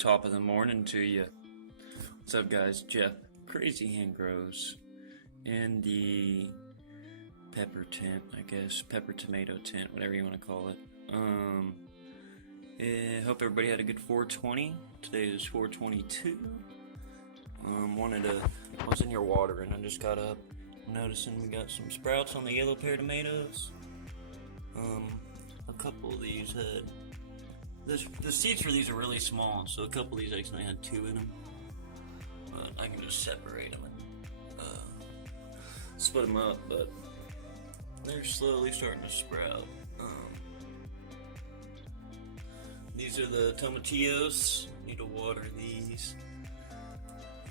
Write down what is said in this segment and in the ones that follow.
Top of the morning to you. What's up, guys? Jeff, Crazy Hand Grows in the pepper tent, I guess. Pepper tomato tent, whatever you want to call it. Hope everybody had a good 420. Today is 422. I was in here watering. I just got up. I'm noticing we got some sprouts on the yellow pear tomatoes. A couple of these had. The seeds for these are really small, so a couple of these actually had 2 in them. But I can just separate them and split them up, but they're slowly starting to sprout. These are the tomatillos. Need to water these.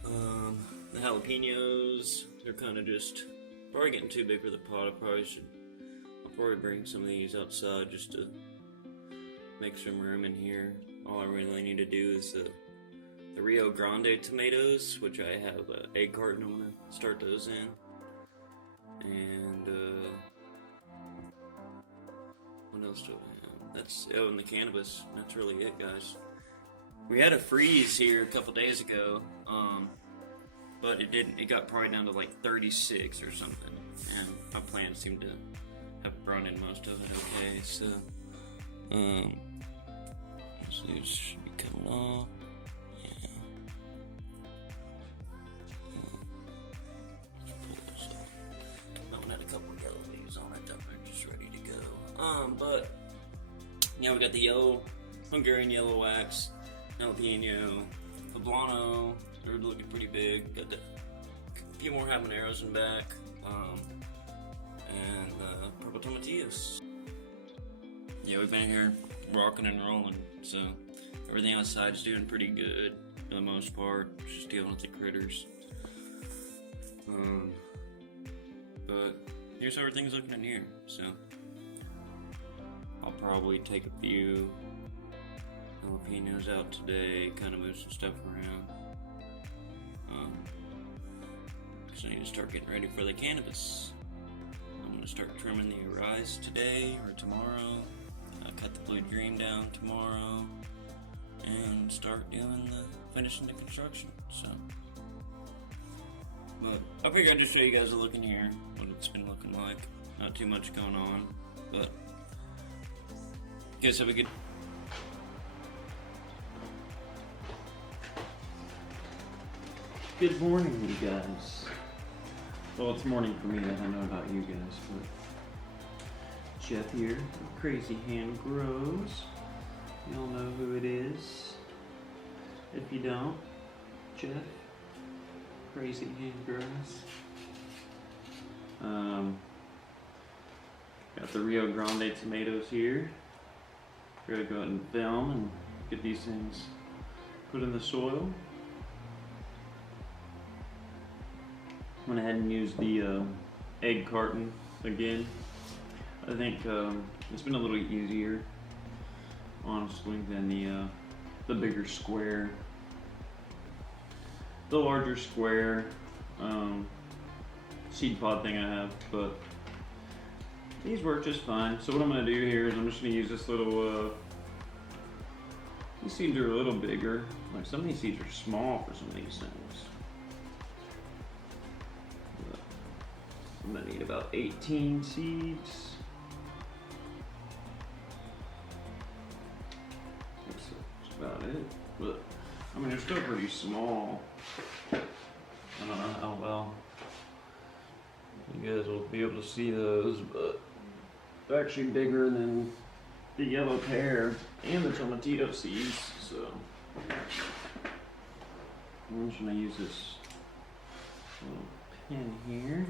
The jalapenos, they're kind of just probably getting too big for the pot. I'll probably bring some of these outside just to make some room in here. All I really need to do is the Rio Grande tomatoes, which I have an egg carton. I'm gonna start those in, and what else do I have? And the cannabis. That's really it, guys. We had a freeze here a couple days ago, but it didn't. It got probably down to like 36 or something, and my plants seem to have brought in most of it. Okay, so these should be coming off. Yeah. That one had a couple of yellow leaves on it that are just ready to go. But yeah, we got the yellow Hungarian yellow wax, jalapeno, poblano. They're looking pretty big. Got a few more habaneros in back, and purple tomatillos. Yeah, we've been here rocking and rolling, so everything outside is doing pretty good for the most part. Just dealing with the critters. But here's how everything's looking in here. So I'll probably take a few jalapenos out today, kind of move some stuff around. Because I need to start getting ready for the cannabis. I'm going to start trimming the arise today or tomorrow. Cut the blue dream down tomorrow and start finishing the construction. So, but I figured I'd just show you guys a look in here, what it's been looking like. Not too much going on, but you guys have a good. Good morning, you guys. Well, it's morning for me. I don't know about you guys, but Jeff here, Crazy Hand Grows. Y'all know who it is. If you don't, Jeff, Crazy Hand Grows. Got the Rio Grande tomatoes here. We're gonna go ahead and film and get these things put in the soil. Went ahead and used the egg carton again. I think it's been a little easier, honestly, than the bigger square, the larger square seed pod thing I have. But these work just fine. So what I'm going to do here is I'm just going to use this little. These seeds are a little bigger. Like some of these seeds are small for some of these things. But I'm going to need about 18 seeds. About it, but I mean they're still pretty small. I don't know how well you guys will be able to see those, but they're actually bigger than the yellow pear and the tomatillo seeds. So I'm just gonna use this little pin here.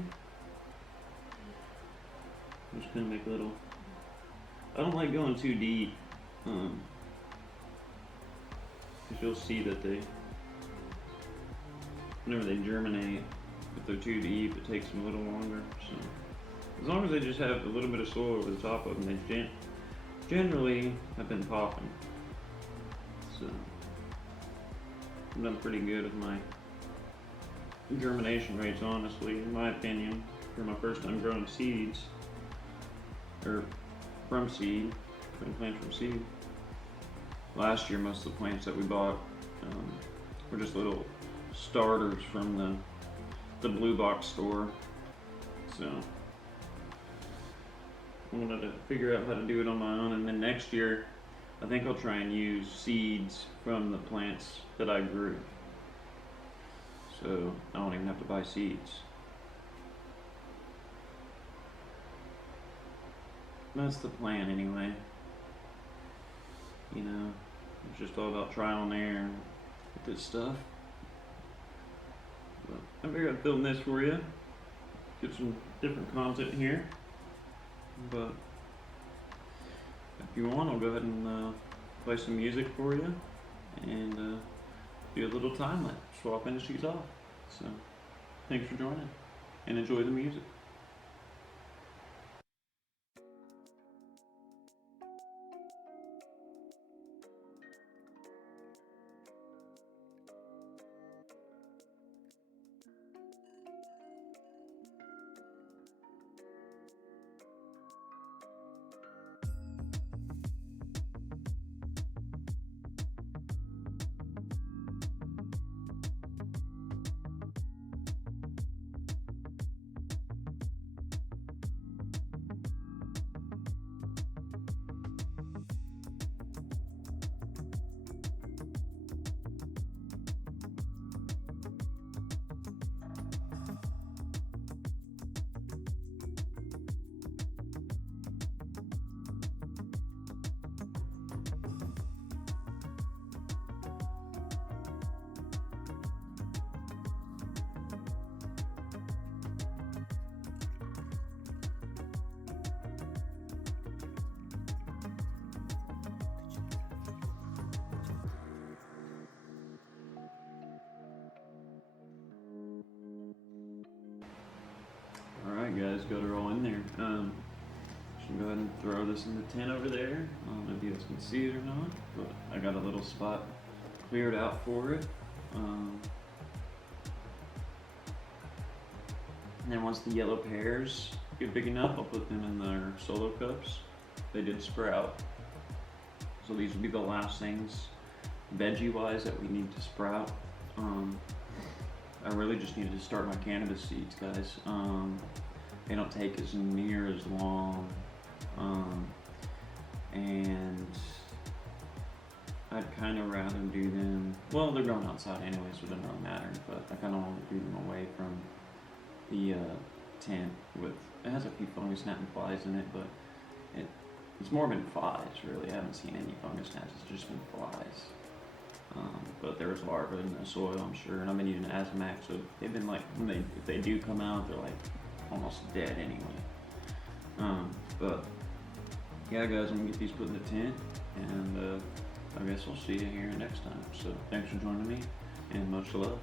I'm just gonna make a little. I don't like going too deep. You'll see that whenever they germinate, if they're too deep, it takes them a little longer. So, as long as they just have a little bit of soil over the top of them, they generally have been popping. So, I've done pretty good with my germination rates, honestly, in my opinion, for my first time growing seeds, or from seed, putting plants from seed. Last year, most of the plants that we bought We're just little starters from the blue box store. So I wanted to figure out how to do it on my own, and then next year I think I'll try and use seeds from the plants that I grew. So I don't even have to buy seeds. That's the plan anyway. You know, it's just all about trial and error with this stuff. But I figured I'd film this for you. Get some different content here. But if you want, I'll go ahead and play some music for you and do a little time lapse while I finish these off. So thanks for joining and enjoy the music. Alright guys, got her all in there. Should go ahead and throw this in the tin over there. I don't know if you guys can see it or not, but I got a little spot cleared out for it. And then once the yellow pears get big enough, I'll put them in their solo cups. They did sprout. So these will be the last things, veggie wise, that we need to sprout. I really just needed to start my cannabis seeds, guys. They don't take as near as long, and I'd kind of rather do them, well, they're going outside anyway, so it doesn't really matter, but I kind of want to do them away from the tent. It has a few fungus gnat and flies in it, but it's more been flies, really. I haven't seen any fungus gnats, it's just been flies. But there's larvae in the soil, I'm sure, and I've been using Azomax, so they've been like, if they do come out, they're like almost dead anyway. But yeah, guys, I'm gonna get these put in the tent, and I guess I'll see you here next time. So thanks for joining me, and much love.